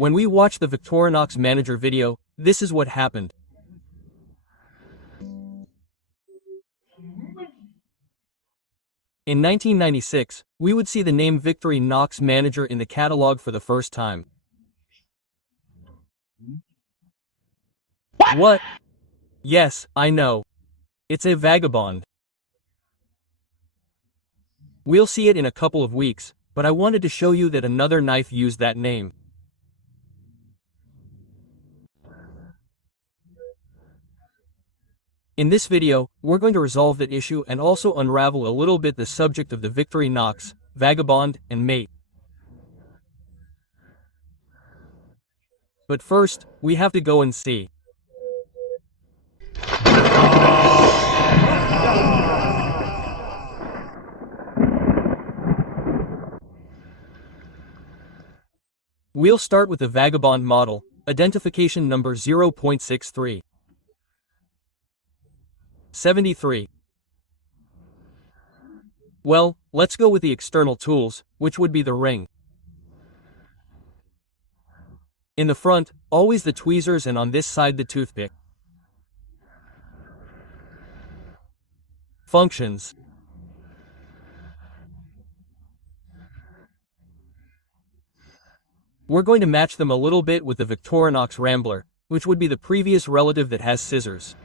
When we watched the Victorinox Manager video, this is what happened. In 1996, we would see the name Victorinox Manager in the catalog for the first time. What? Yes, I know. It's a Vagabond. We'll see it in a couple of weeks, but I wanted to show you that another knife used that name. In this video, we're going to resolve that issue and also unravel a little bit the subject of the Victorinox, Vagabond, and Mate. But first, we have to go and see. We'll start with the Vagabond model, identification number 0.63. 73. Well, let's go with the external tools, which would be the ring. In the front, always the tweezers, and on this side the toothpick. Functions. We're going to match them a little bit with the Victorinox Rambler, which would be the previous relative that has scissors.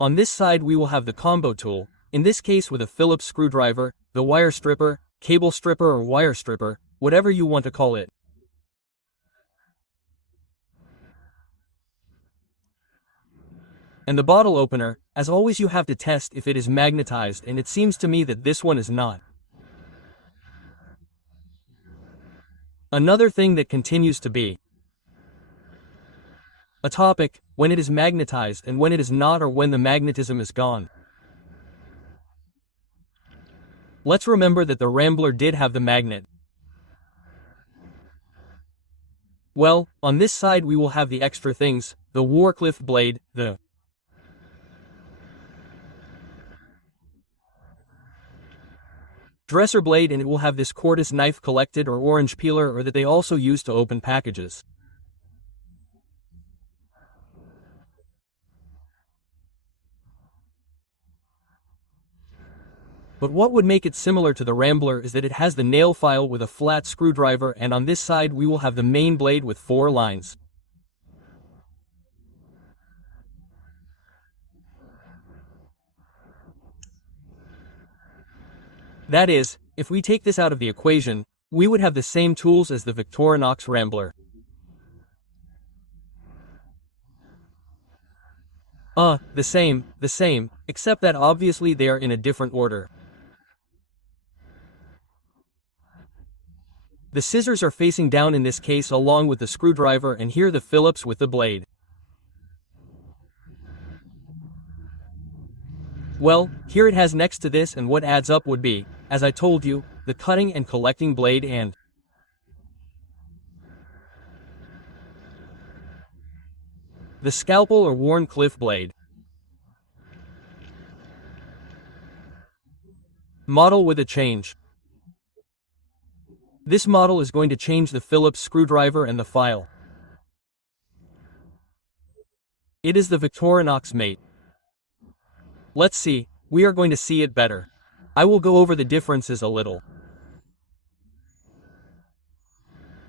On this side we will have the combo tool, in this case with a Phillips screwdriver, the wire stripper, cable stripper, or wire stripper, whatever you want to call it. And the bottle opener, as always you have to test if it is magnetized, and it seems to me that this one is not. Another thing that continues to be a topic, when it is magnetized and when it is not, or when the magnetism is gone. Let's remember that the Rambler did have the magnet. Well, on this side we will have the extra things, the Warcliffe blade, the dresser blade, and it will have this cordis knife collected or orange peeler, or that they also use to open packages. But what would make it similar to the Rambler is that it has the nail file with a flat screwdriver, and on this side we will have the main blade with 4 lines. That is, if we take this out of the equation, we would have the same tools as the Victorinox Rambler. The same, except that obviously they are in a different order. The scissors are facing down in this case along with the screwdriver, and here the Phillips with the blade. Well, here it has next to this, and what adds up would be, as I told you, the cutting and collecting blade and the scalpel or Warcliffe blade. Model with a change. This model is going to change the Phillips screwdriver and the file. It is the Victorinox Mate. Let's see, we are going to see it better. I will go over the differences a little.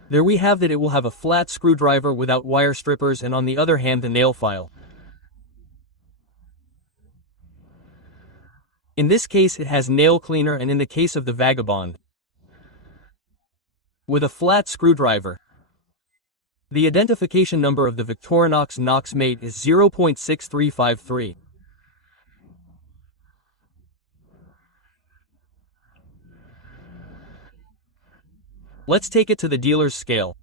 There we have that it will have a flat screwdriver without wire strippers, and on the other hand the nail file. In this case it has nail cleaner, and in the case of the Vagabond, with a flat screwdriver. The identification number of the Victorinox Mate is 0.6353. Let's take it to the dealer's scale.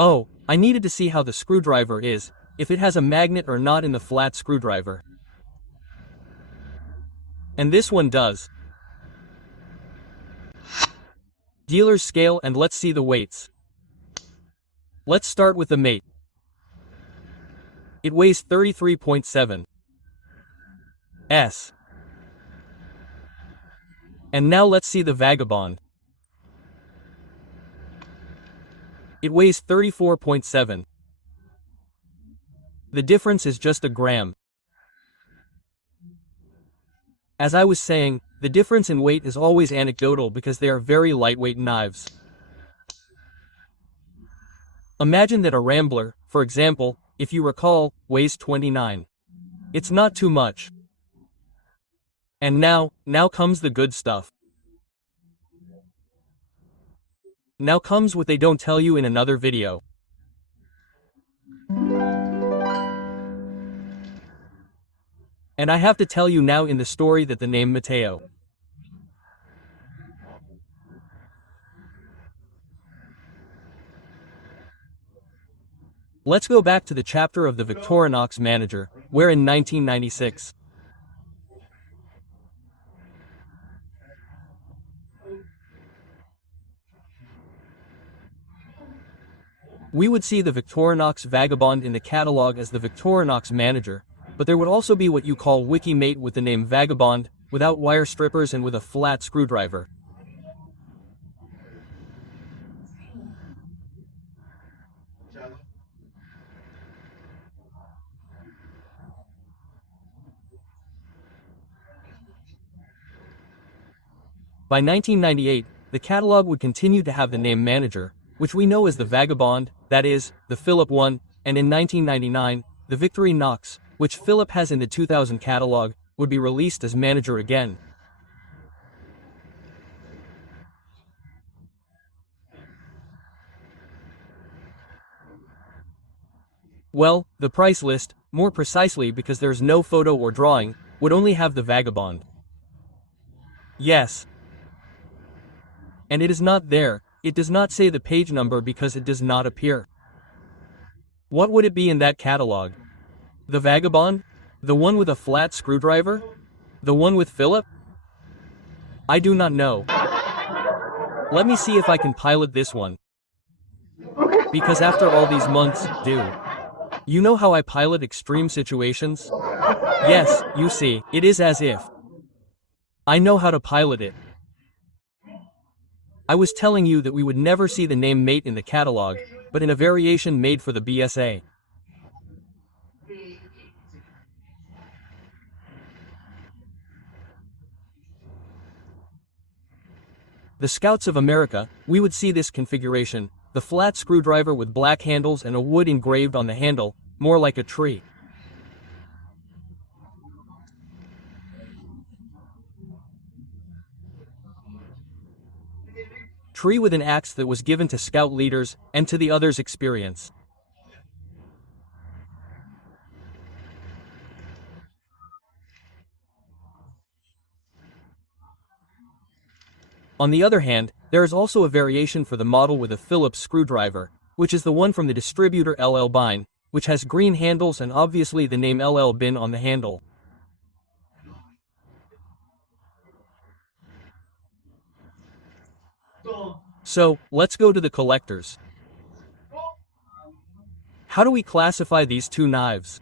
Oh, I needed to see how the screwdriver is, if it has a magnet or not in the flat screwdriver. And this one does. Dealer's scale, and let's see the weights. Let's start with the Mate. It weighs 33.7 s. And now let's see the Vagabond. It weighs 34.7. The difference is just a gram. As I was saying, the difference in weight is always anecdotal because they are very lightweight knives. Imagine that a Rambler, for example, if you recall, weighs 29. It's not too much. And now comes the good stuff. Now comes what they don't tell you in another video. And I have to tell you now in the story that the name Mateo. Let's go back to the chapter of the Victorinox Manager, where in 1996, we would see the Victorinox Vagabond in the catalog as the Victorinox Manager, but there would also be what you call Wiki Mate with the name Vagabond, without wire strippers and with a flat screwdriver. By 1998, the catalog would continue to have the name Manager, which we know as the Vagabond, that is, the Philip one, and in 1999, the Victorinox, which Philip has in the 2000 catalog, would be released as Manager again. Well, the price list, more precisely because there's no photo or drawing, would only have the Vagabond. Yes. And it is not there, it does not say the page number because it does not appear. What would it be in that catalog? The Vagabond? The one with a flat screwdriver? The one with Philip? I do not know. Let me see if I can pilot this one. Because after all these months, dude. You know how I pilot extreme situations? Yes, you see, it is as if I know how to pilot it. I was telling you that we would never see the name Mate in the catalog, but in a variation made for the BSA. The Scouts of America, we would see this configuration, the flat screwdriver with black handles and a wood engraved on the handle, more like a tree. Tree with an axe that was given to Scout leaders, and to the others' experience. On the other hand, there is also a variation for the model with a Phillips screwdriver, which is the one from the distributor LL Bean, which has green handles and obviously the name LL Bean on the handle. So, let's go to the collectors. How do we classify these two knives?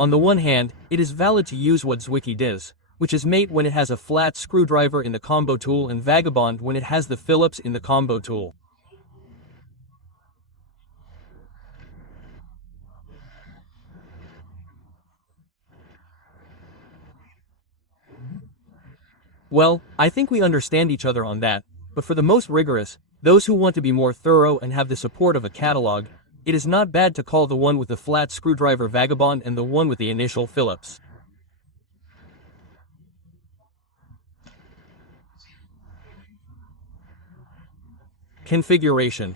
On the one hand, it is valid to use what Sakwiki does, which is Mate when it has a flat screwdriver in the combo tool and Vagabond when it has the Phillips in the combo tool. Well, I think we understand each other on that, but for the most rigorous, those who want to be more thorough and have the support of a catalog, it is not bad to call the one with the flat screwdriver Vagabond and the one with the initial Phillips. Configuration.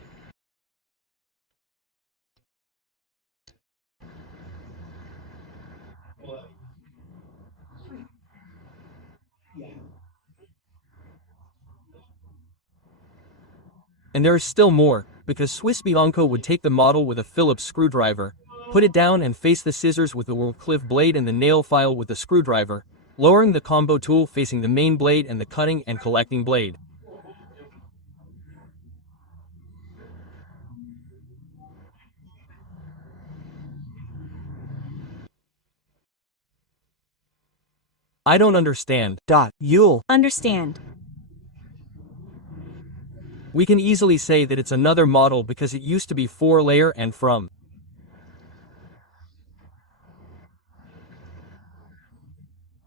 And there is still more, because SwissBianco would take the model with a Phillips screwdriver, put it down and face the scissors with the Wycliffe blade and the nail file with the screwdriver, lowering the combo tool facing the main blade and the cutting and collecting blade. I don't understand. You'll understand. We can easily say that it's another model because it used to be 4-layer and from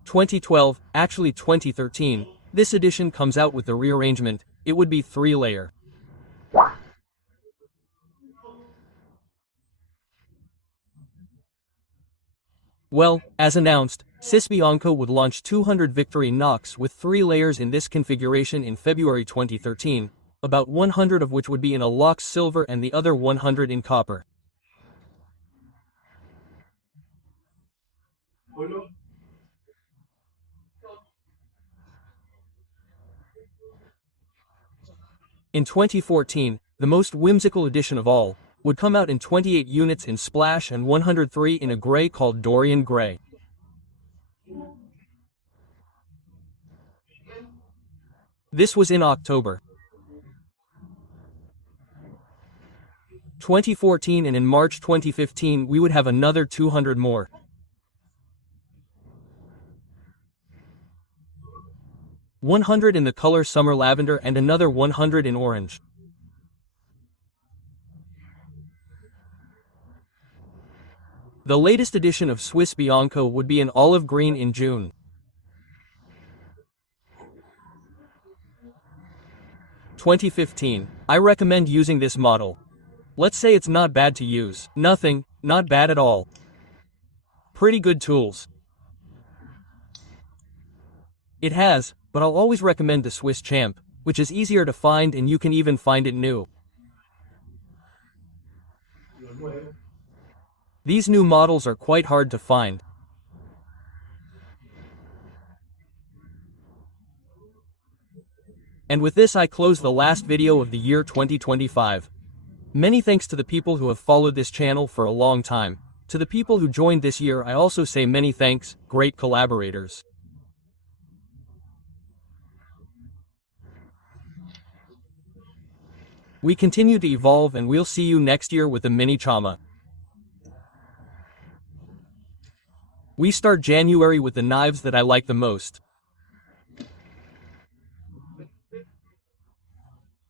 2012, actually 2013, this edition comes out with the rearrangement, it would be 3-layer. Well, as announced, SwissBianco would launch 200 Victorinox with 3 layers in this configuration in February 2013, about 100 of which would be in Alox silver and the other 100 in copper. In 2014, the most whimsical edition of all, would come out in 28 units in splash and 103 in a gray called Dorian Gray. This was in October 2014, and in March 2015 we would have another 200 more. $100 in the color Summer Lavender and another 100 in orange. The latest edition of SwissBianco would be in olive green in June. (2015). I recommend using this model. Let's say it's not bad to use. Nothing, not bad at all. Pretty good tools. It has, but I'll always recommend the Swiss Champ, which is easier to find and you can even find it new. These new models are quite hard to find. And with this I close the last video of the year 2025. Many thanks to the people who have followed this channel for a long time. To the people who joined this year I also say many thanks, great collaborators. We continue to evolve and we'll see you next year with the mini Chama. We start January with the knives that I like the most.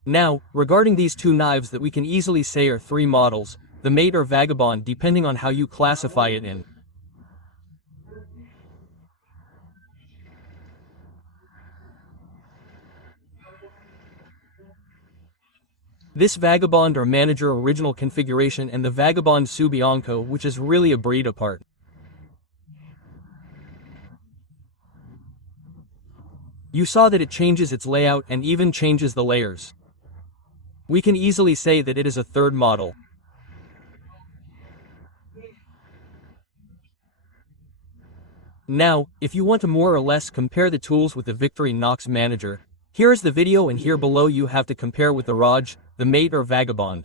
Now, regarding these two knives that we can easily say are 3 models, the Mate or Vagabond depending on how you classify it in. This Vagabond or Manager original configuration and the Vagabond SwissBianco, which is really a breed apart. You saw that it changes its layout and even changes the layers. We can easily say that it is a 3rd model. Now, if you want to more or less compare the tools with the Victorinox Manager, here is the video and here below you have to compare with the Raj, the Mate or Vagabond.